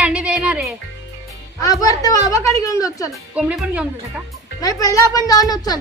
अंडी देणार आहे. बरं ते बाबाकडे घेऊन जाऊ. चल कोंबडी पण घेऊन जायचं का? नाही पहिला आपण जाऊन येऊ. चल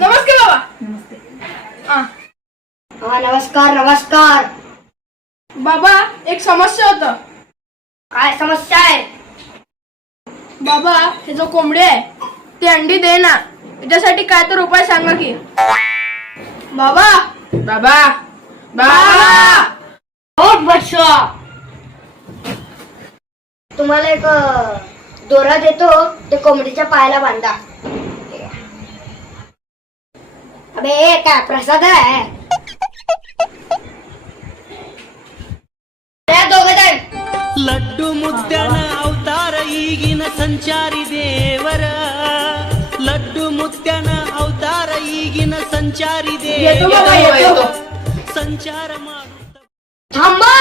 नमस्ते बाबा. नमस्ते. नमस्कार नमस्कार. बाबा एक समस्या होतं. काय समस्या आहे? बाबा हे जो कोंबडी आहे ती अंडी दे ना. त्याच्यासाठी काय तर उपाय सांगा की. बाबा बाबा बाबा. हो बच्चा, तुम्हाला एक दोरा देतो, ते कोंबडीच्या पायाला बांधा. अबे काय प्रसाद आहे? ಲಡ್ಡು ಮುತ್ಯನ ಅವತಾರ ಈಗಿನ ಸಂಚಾರಿ ದೇವರ ಲಡ್ಡು ಮುತ್ಯನ ಅವತಾರ ಈಗಿನ ಸಂಚಾರಿ ದೇವರ ಸಂಚಾರ ಮಾಡುತ್ತ थांबा.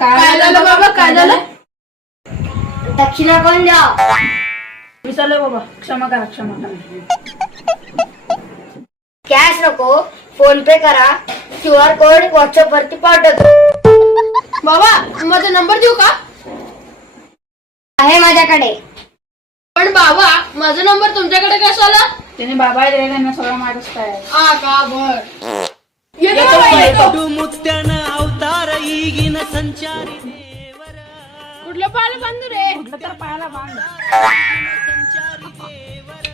काय झालं बाबा? काय झालं? दक्षिणा कोण द्या? विसरलं बाबा. क्षमा करा क्षमा करा. कॅश नको, फोन पे करा. QR कोड व्हॉट्सअप वरती पाठवतो. बाबा माझा नंबर देऊ का? आहे माझ्याकडे. पण बाबा माझा नंबर तुमच्याकडे कसा आला? त्याने बाबा त्यांना सगळं माहित आहे. का बर. ಲಡ್ಡು ಮುತ್ಯನ ಅವತಾರ ಈಗಿನ ಸಂಚಾರಿ ದೇವರ कुठल्या पायाला बांधू रे? कुठलं तर पायाला बांध. ಸಂಚಾರಿ ದೇವರ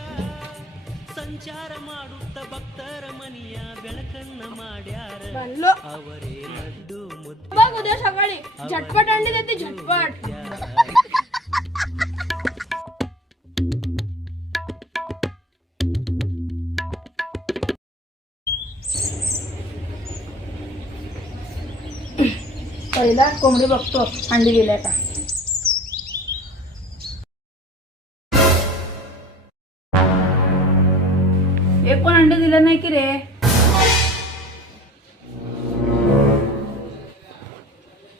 ಸಂಚಾರ ಮಾಡುತ್ತ ಭಕ್ತರ ಮನಿಯ ಬೆಳಕನ್ನ ಮಾಡ್ಯಾರ बांधलो. ಅವರೇ ಲಡ್ಡು ಮುತ್ಯ बघ उद्या सकाळी झटपट अंडी देते. झटपट. पहिला कोंबडी बघतो अंडी दिल्या का. एक पण अंडे दिलं नाही की रे.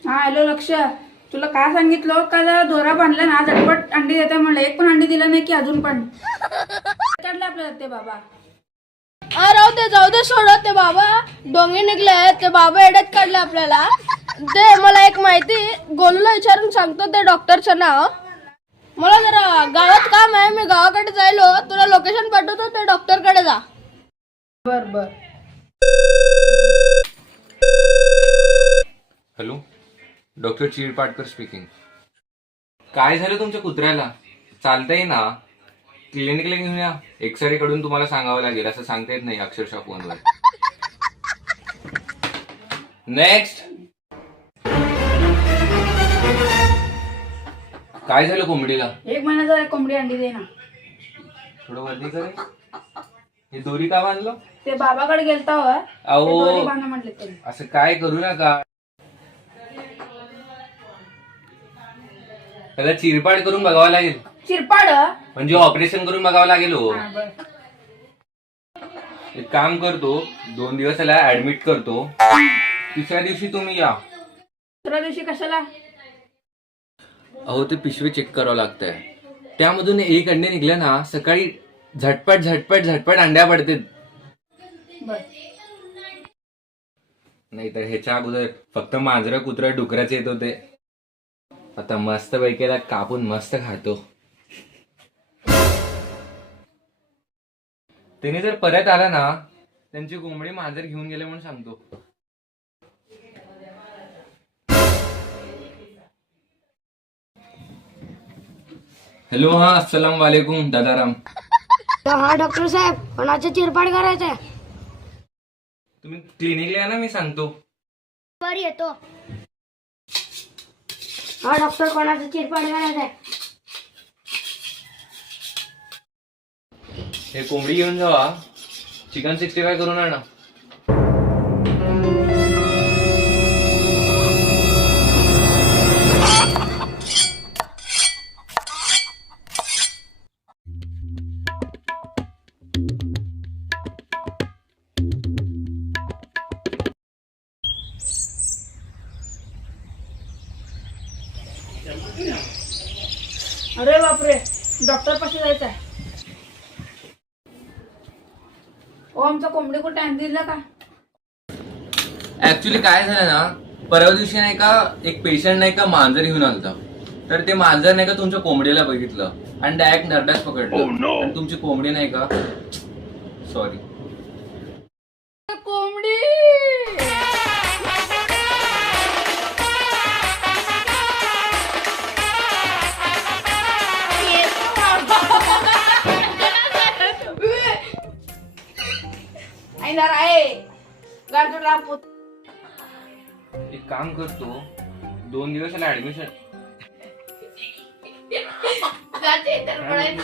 हा हॅलो लक्ष, तुला काय सांगितलं का? जरा दोरा बांधला ना झटपट अंडी देते म्हणलं. एक पण अंडी दिलं नाही की अजून पण काढले आपल्याला ते बाबा. राहू दे जाऊ दे, सोडत ते बाबा. डोंगे निघले ते बाबा एड्यात काढले आपल्याला. ते मला एक माहिती गोलूला विचारून सांगतो ते डॉक्टरचं नाव. मला जरा गावात काम आहे, मी गावाकडे जायलो. तुला लोकेशन पाठवतो, ते डॉक्टरकडे जा. बर बर. Hello, doctor Chirpatkar speaking. काय झालं तुमच्या कुत्र्याला? चालतंय ना? क्लिनिकला घेऊन या. एक्सरे कडून तुम्हाला सांगावं लागेल, असं सांगता येत नाही अक्षरशः फोनवर. नेक्स्ट. काय झालं कोंबडीला? 1 महिन्याचा कोंबडी अंडी दे ना. थोडं वरती करे. हे दोरी का बांधलं? ते बाबाकडे गेलता हो. अहो दोरी बांधा म्हटले त्यांनी. असं काय करू नका. त्याला चिरपाट करून बघावं लागेल. चिरपाड म्हणजे ऑपरेशन करून बघावं लागेल. हो, हा, बर. एक काम करतो, 2 दिवस त्याला ऍडमिट करतो. 3ऱ्या दिवशी तुम्ही या. 3ऱ्या दिवशी कशाला? अहो ते पिशवी चेक करावं लागतंय. त्यामधून एक अंडे निघले ना, सकाळी झटपट झटपट झटपट अंड्या पडतील. बर. नाहीतर ह्याच्या अगोदर फक्त मांजरं कुत्रं डुकराचे येत होते. आता मस्त पैकीला कापून मस्त खातो. त्याने जर परत आला ना, त्यांची कोंबडी मांजर घेऊन गेले म्हणून सांगतो. हॅलो, हा अस्सलाम वालेकुम दादाराम. हा डॉक्टर साहेब, कोणाचं चिरपाड करायचंय? तुम्ही क्लिनिकला या ना, मी सांगतो. बरं येतो. हा डॉक्टर, कोणाचं चिरपाड करायचंय? हे कोंबडी घेऊन जावा चिकन 65 करून आण ना. अरे बापरे, डॉक्टर पाशी जायचं आहे. ओ आमचा कोंबडी कुठे अंडी दिला का? ऍक्च्युली काय झालं ना, परवा दिवशी नाही का एक पेशंट नाही का मांजर घेऊन आलता. तर ते मांजर नाही का तुमच्या कोंबडीला बघितलं आणि डायरेक्ट नरडास पकडलं. आणि तुमची कोंबडी नाही का, सॉरी, कोंबडी आहे गाडीला पोत. एक काम करतो, 2 दिवसाला ऍडमिशन. जाते तर पळायचं.